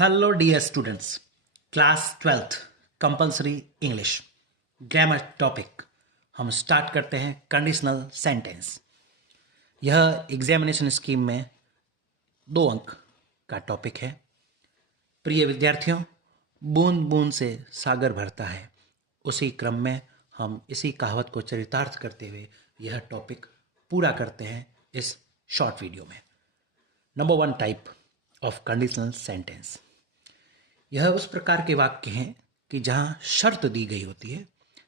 Hello dear students, class 12th compulsory English grammar topic हम start करते हैं। Conditional sentence यह एग्जामिनेशन स्कीम में 2 अंक का टॉपिक है। प्रिय विद्यार्थियों, बूंद बूंद से सागर भरता है, उसी क्रम में हम इसी कहावत को चरितार्थ करते हुए यह टॉपिक पूरा करते हैं इस शॉर्ट वीडियो में। Number 1 type of conditional sentence, यह उस प्रकार के वाक्य हैं कि जहां शर्त दी गई होती है।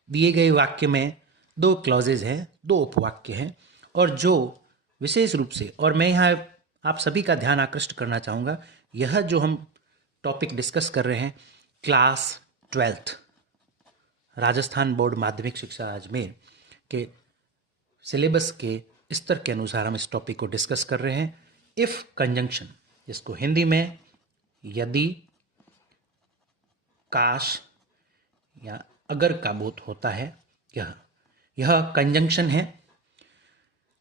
दिए गए वाक्य में 2 क्लॉजेज हैं, 2 उपवाक्य हैं, और जो विशेष रूप से, और मैं यहाँ आप सभी का ध्यान आकृष्ट करना चाहूँगा, यह जो हम टॉपिक डिस्कस कर रहे हैं क्लास 12th राजस्थान बोर्ड माध्यमिक शिक्षा अजमेर के सिलेबस के स्तर के अनुसार हम इस टॉपिक को डिस्कस कर रहे हैं। इफ कंजंक्शन, जिसको हिंदी में यदि, काश या अगर का बोध होता है, यह कंजंक्शन है।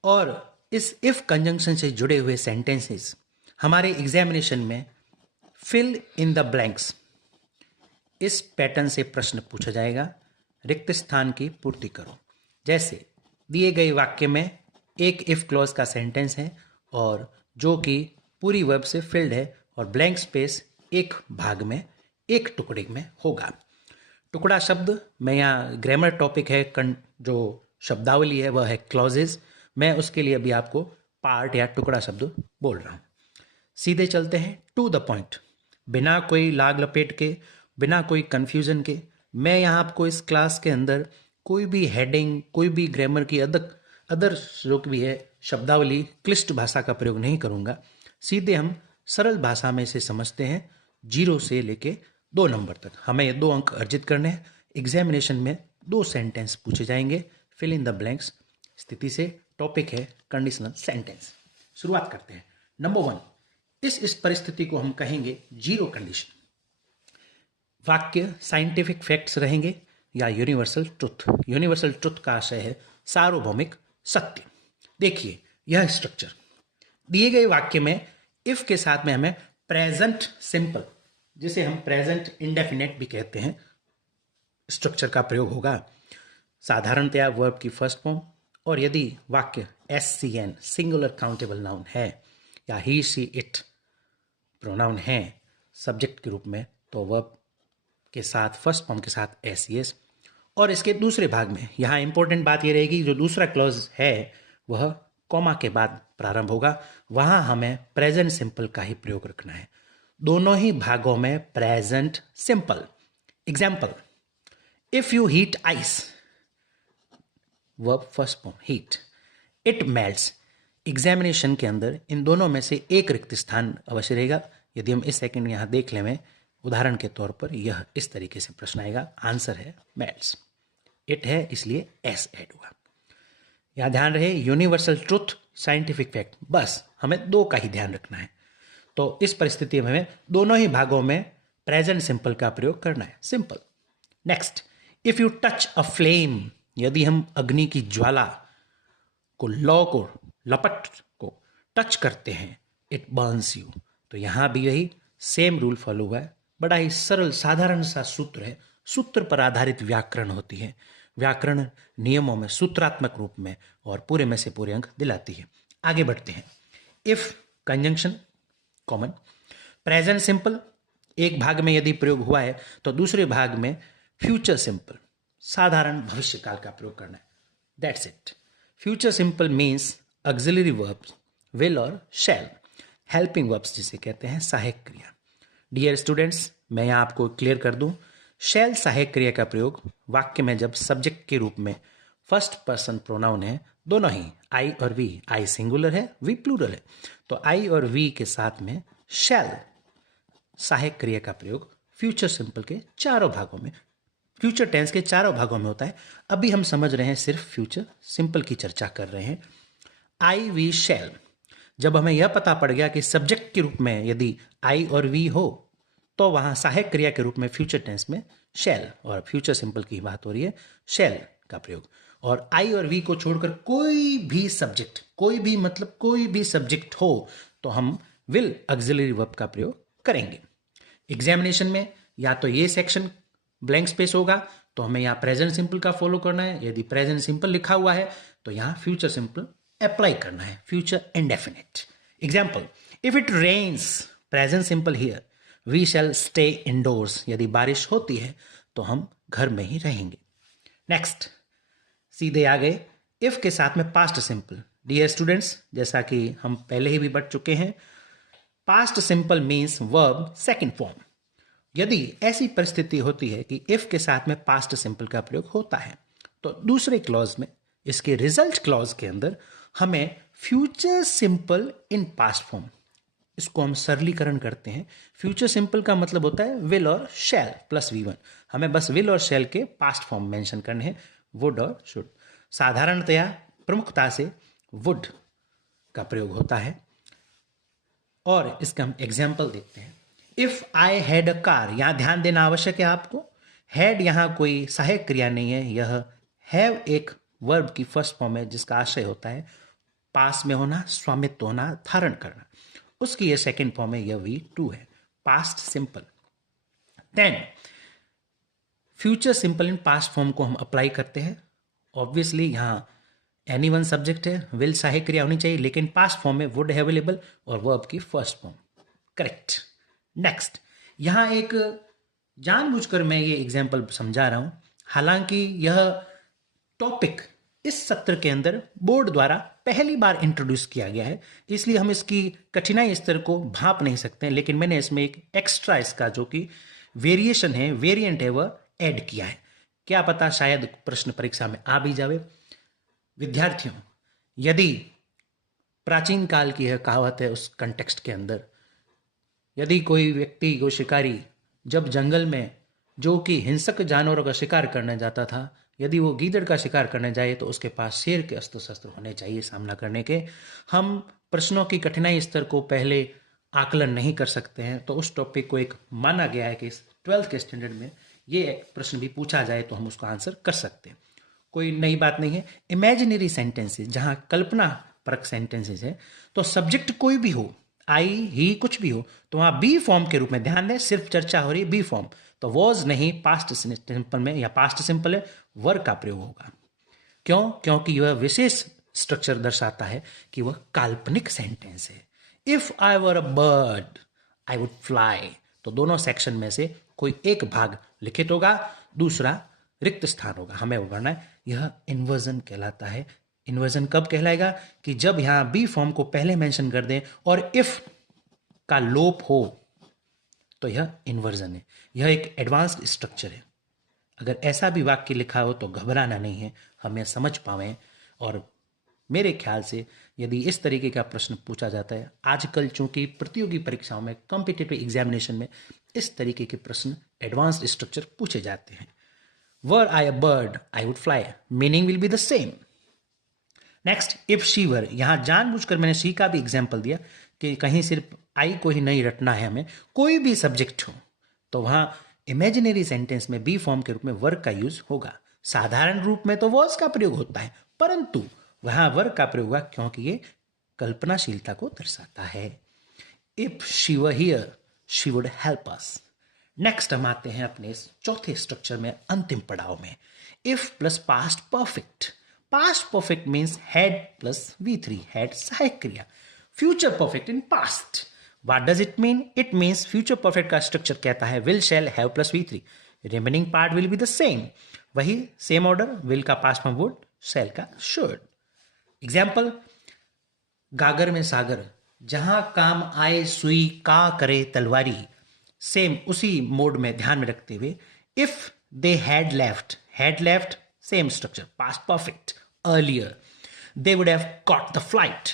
और इस इफ कंजंक्शन से जुड़े हुए सेंटेंसेस हमारे एग्जामिनेशन में फिल इन द ब्लैंक्स इस पैटर्न से प्रश्न पूछा जाएगा। रिक्त स्थान की पूर्ति करो। जैसे दिए गए वाक्य में एक इफ क्लॉज का सेंटेंस है और जो कि पूरी वर्ब से फिल्ड है, और ब्लैंक स्पेस एक भाग में, एक टुकड़े में होगा। टुकड़ा शब्द, मैं यहाँ ग्रामर टॉपिक है, जो शब्दावली है वह है क्लॉजेज। मैं उसके लिए अभी आपको पार्ट या टुकड़ा शब्द बोल रहा हूँ। सीधे चलते हैं टू द पॉइंट, बिना कोई लाग लपेट के, बिना कोई कंफ्यूजन के। मैं यहाँ आपको इस क्लास के अंदर कोई भी हेडिंग, कोई भी ग्रामर की अदर जो भी है शब्दावली, क्लिष्ट भाषा का प्रयोग नहीं करूँगा। सीधे हम सरल भाषा में इसे समझते हैं। 0 से लेके 2 नंबर तक हमें ये 2 अंक अर्जित करने हैं। एग्जामिनेशन में 2 सेंटेंस पूछे जाएंगे, फिल इन द ब्लैंक्स स्थिति से। टॉपिक है कंडीशनल सेंटेंस। शुरुआत करते हैं। नंबर 1, इस परिस्थिति को हम कहेंगे 0 कंडीशन। वाक्य साइंटिफिक फैक्ट्स रहेंगे या यूनिवर्सल ट्रुथ। यूनिवर्सल ट्रुथ का आशय है सार्वभौमिक सत्य। देखिए यह स्ट्रक्चर दिए गए वाक्य में इफ के साथ में हमें प्रेजेंट सिंपल, जिसे हम प्रेजेंट इंडेफिनेट भी कहते हैं, स्ट्रक्चर का प्रयोग होगा। साधारणतया वर्ब की फर्स्ट फॉर्म, और यदि वाक्य SCN सिंगुलर काउंटेबल नाउन है या ही शी इट प्रोनाउन है सब्जेक्ट के रूप में, तो वर्ब के साथ फर्स्ट फॉर्म के साथ SES। और इसके दूसरे भाग में यहाँ इंपॉर्टेंट बात ये रहेगी, जो दूसरा क्लॉज है वह कॉमा के बाद प्रारंभ होगा। वहाँ हमें प्रेजेंट सिंपल का ही प्रयोग रखना है। दोनों ही भागों में present simple. Example, if you heat ice, verb first form heat, it melts. Examination के अंदर इन दोनों में से एक रिक्त स्थान अवश्य रहेगा। यदि हम इस सेकंड यहाँ देख लें, उदाहरण के तौर पर यह इस तरीके से प्रश्न आएगा। आंसर है मेल्ट्स। इट है इसलिए एस ऐड हुआ। यहाँ ध्यान रहे, यूनिवर्सल ट्रुथ, साइंटिफिक फैक्ट, बस हमें 2 का ही ध्यान रखना है। तो इस परिस्थिति में हमें दोनों ही भागों में प्रेजेंट सिंपल का प्रयोग करना है। Simple. Next, if you touch a flame, यदि हम अग्नि की ज्वाला को, लौ को, लपट को टच करते हैं, इट बर्न्स यू। तो यहां भी यही सेम रूल फॉलो हुआ है। बड़ा ही सरल साधारण सा सूत्र है। सूत्र पर आधारित व्याकरण होती है। व्याकरण नियमों में सूत्रात्मक रूप में और पूरे में से पूरे अंक दिलाती है। आगे बढ़ते हैं। If conjunction common, present simple एक भाग में यदि प्रयोग हुआ है तो दूसरे भाग में फ्यूचर सिंपल, साधारण भविष्यकाल का प्रयोग करना है। That's it. Future simple means auxiliary verbs will और शैल, हेल्पिंग वर्ब्स जिसे कहते हैं सहायक क्रिया। डियर स्टूडेंट्स, मैं यहाँ आपको क्लियर कर दूं, शैल सहायक क्रिया का प्रयोग वाक्य में जब सब्जेक्ट के रूप में फर्स्ट पर्सन प्रोनाउन है, दोनों ही आई और वी, आई सिंगुलर है, वी प्लूरल है, तो आई और वी के साथ में शैल सहायक क्रिया का प्रयोग फ्यूचर सिंपल के चारों भागों में, फ्यूचर टेंस के चारों भागों में होता है। अभी हम समझ रहे हैं, सिर्फ फ्यूचर सिंपल की चर्चा कर रहे हैं। आई वी शैल, जब हमें यह पता पड़ गया कि सब्जेक्ट के रूप में यदि आई और वी हो, तो वहां सहायक क्रिया के रूप में फ्यूचर टेंस में शैल, और फ्यूचर सिंपल की बात हो रही है, शैल का प्रयोग। और आई और वी को छोड़कर कोई भी सब्जेक्ट, कोई भी मतलब कोई भी सब्जेक्ट हो, तो हम विल ऑक्सिलरी वर्ब का प्रयोग करेंगे। एग्जामिनेशन में या तो ये सेक्शन ब्लैंक स्पेस होगा तो हमें यहाँ प्रेजेंट सिंपल का फॉलो करना है, यदि प्रेजेंट सिंपल लिखा हुआ है तो यहाँ फ्यूचर सिंपल अप्लाई करना है, future indefinite. Example, if it rains, present simple here, we shall stay indoors, यदि बारिश होती है तो हम घर में ही रहेंगे। नेक्स्ट, सीधे आ गए इफ के साथ में पास्ट सिंपल। डियर स्टूडेंट्स, जैसा कि हम पहले ही भी बढ़ चुके हैं, past simple means verb second form. यदि ऐसी परिस्थिति होती है कि इफ के साथ में पास्ट सिंपल का प्रयोग होता है तो दूसरे क्लॉज में, इसके रिजल्ट क्लॉज के अंदर हमें future simple in past form, इसको हम सरलीकरण करते हैं। फ्यूचर सिंपल का मतलब होता है विल और शैल प्लस V1। हमें बस विल और शैल के पास्ट फॉर्म मेंशन करने हैं, वुड और शुड। साधारणतया प्रमुखता से वुड का प्रयोग होता है और इसका हम एग्जाम्पल देखते हैं। If I had a car, यहां ध्यान देना आवश्यक है आपको। हैड यहां कोई सहायक क्रिया नहीं है, यह हैव एक वर्ब की फर्स्ट फॉर्म है जिसका आशय होता है पास में होना, स्वामित्व होना, धारण करना। उसकी यह सेकंड फॉर्म है, यह V2 है, past simple. Then future simple in past form को हम अप्लाई करते हैं। ऑब्वियसली यहां एनी वन सब्जेक्ट है, विल सहायक क्रिया होनी चाहिए, लेकिन पास्ट फॉर्म में वुड है अवेलेबल और वर्ब की फर्स्ट फॉर्म, करेक्ट। नेक्स्ट, यहां एक जानबूझकर मैं ये एग्जाम्पल समझा रहा हूं, हालांकि यह टॉपिक इस सत्र के अंदर बोर्ड द्वारा पहली बार इंट्रोड्यूस किया गया है, इसलिए हम इसकी कठिनाई स्तर को भांप नहीं सकते हैं, लेकिन मैंने इसमें एक एक्स्ट्रा इसका जो कि वेरिएशन है, वेरिएंट है, वह ऐड किया है। क्या पता शायद प्रश्न परीक्षा में आ भी जावे। विद्यार्थियों, यदि प्राचीन काल की यह कहावत है, उस कंटेक्स्ट के अंदर यदि कोई व्यक्ति को शिकारी जब जंगल में जो कि हिंसक जानवरों का शिकार करने जाता था, यदि वो गीदड़ का शिकार करने जाए तो उसके पास शेर के अस्त्र शस्त्र होने चाहिए सामना करने के। हम प्रश्नों की कठिनाई स्तर को पहले आकलन नहीं कर सकते हैं, तो उस टॉपिक को एक माना गया है कि 12th के स्टैंडर्ड में ये प्रश्न भी पूछा जाए तो हम उसका आंसर कर सकते हैं, कोई नई बात नहीं है। इमेजिनरी सेंटेंसेस, जहां कल्पना परक सेंटेंसेस है, तो सब्जेक्ट कोई भी हो, आई ही कुछ भी हो, तो वहां बी फॉर्म के रूप में, ध्यान दें सिर्फ चर्चा हो रही है बी फॉर्म, तो वॉज नहीं, पास्ट सिंपल में या पास्ट सिंपल है, वर्ग का प्रयोग होगा। क्यों? क्योंकि यह विशेष स्ट्रक्चर दर्शाता है कि वह काल्पनिक सेंटेंस है। If I were a bird I would fly, तो दोनों सेक्शन में से कोई एक भाग लिखित होगा, दूसरा रिक्त स्थान होगा, हमें वो करना है। यह इन्वर्जन कहलाता है। इन्वर्जन कब कहलाएगा? कि जब यहां बी फॉर्म को पहले मेंशन कर दें और इफ का लोप हो तो यह इन्वर्जन है। यह एक एडवांस्ड स्ट्रक्चर है। अगर ऐसा भी वाक्य लिखा हो तो घबराना नहीं है, हमें समझ पावें। और मेरे ख्याल से यदि इस तरीके का प्रश्न पूछा जाता है, आजकल चूंकि प्रतियोगी परीक्षाओं में, कॉम्पिटिटिव एग्जामिनेशन में इस तरीके के प्रश्न एडवांस्ड स्ट्रक्चर पूछे जाते हैं। Were I a bird I would fly, meaning will be the same. Next, if she were, यहां जानबूझकर मैंने शी का भी एग्जाम्पल दिया कि कहीं सिर्फ आई को ही नहीं रटना है हमें, कोई भी सब्जेक्ट हो तो वहां इमेजिनरी सेंटेंस में बी फॉर्म के रूप में वर्ग का यूज होगा। साधारण रूप में तो वॉज का प्रयोग होता है, परंतु वहां वर्ग का प्रयोग होगा क्योंकि ये कल्पनाशीलता को दर्शाता है। If she were here she would help us. Next हम आते हैं अपने इस चौथे स्ट्रक्चर में, अंतिम पड़ाव में, if plus past perfect. Past perfect means had plus V3, had सहायक क्रिया। Future perfect in past, what does it mean? It means future perfect का स्ट्रक्चर कहता है will shall have plus V3, remaining part will be the same. वही same order, will का past form would, शैल का should. Example, गागर में सागर, जहां काम आए सुई, का करे तलवारी। सेम उसी मोड में ध्यान में रखते हुए, if they had left, same structure, past perfect, earlier, they would have caught the flight.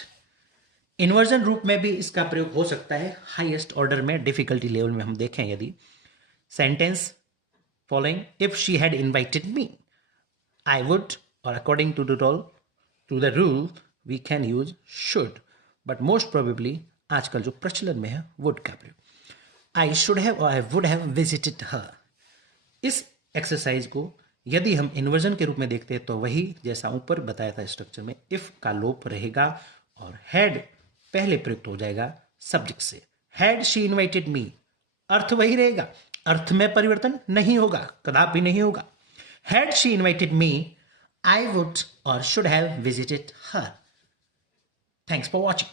Inversion रूप में भी इसका प्रयोग हो सकता है, हाईएस्ट ऑर्डर में, डिफिकल्टी लेवल में हम देखें यदि। Sentence following, if she had invited me I would, और according to the rule we can use should, but most probably आजकल जो प्रचलन में है वुड का प्रयोग। आई शुड हैव और आई वुड हैव विजिटेड हर। इस एक्सरसाइज को यदि हम इन्वर्जन के रूप में देखते हैं तो वही जैसा ऊपर बताया था स्ट्रक्चर में, इफ का लोप रहेगा और हैड पहले प्रयुक्त हो जाएगा सब्जेक्ट से। हैड शी इन्वाइटेड मी, अर्थ वही रहेगा, अर्थ में परिवर्तन नहीं होगा, कदापि नहीं होगा. Had she invited me, I would or should have visited her. Thanks for watching.